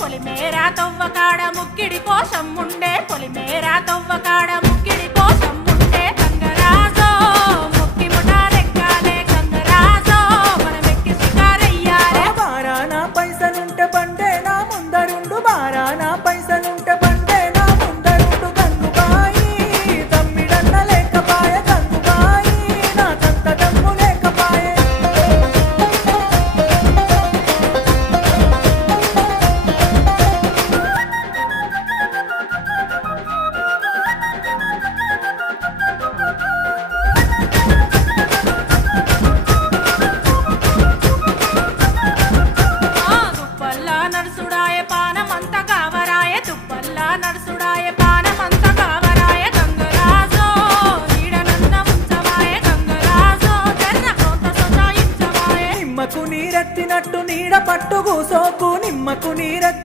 పొలిమేరా తవ్వకాడ ముక్కిడి కోసం ఉండే పొలిమేరా తవ్వకాడ ముక్కిడి కోసం ఉండే గంగరాజో ముక్కి ముఠాలెక్కాలే గంగరాజో మనం ఎక్కి షికారయ్యాలే బారానా పైసలుంటే బండే నా ముందరుండు బారానా పైసలుంటే బండే నా ముందరుండు గంగుబాయి తమ్మిడన్న లేకపాయ గంగుబాయి నాకంత దమ్ము లేకపాయే నడుసుడాయ పానమంత కావరాయ తుప్పల్లా నడుసుడాయ పానమంత కావరాయ గంగరాజో నీడనన్న ఉంచవాయ గంగరాజో జర్ర కొంత సొంత ఇంచవాయ నిమ్మకు నీరెత్తినట్టు నీడ పట్టు కూసోకు నిమ్మకు నీరెత్తి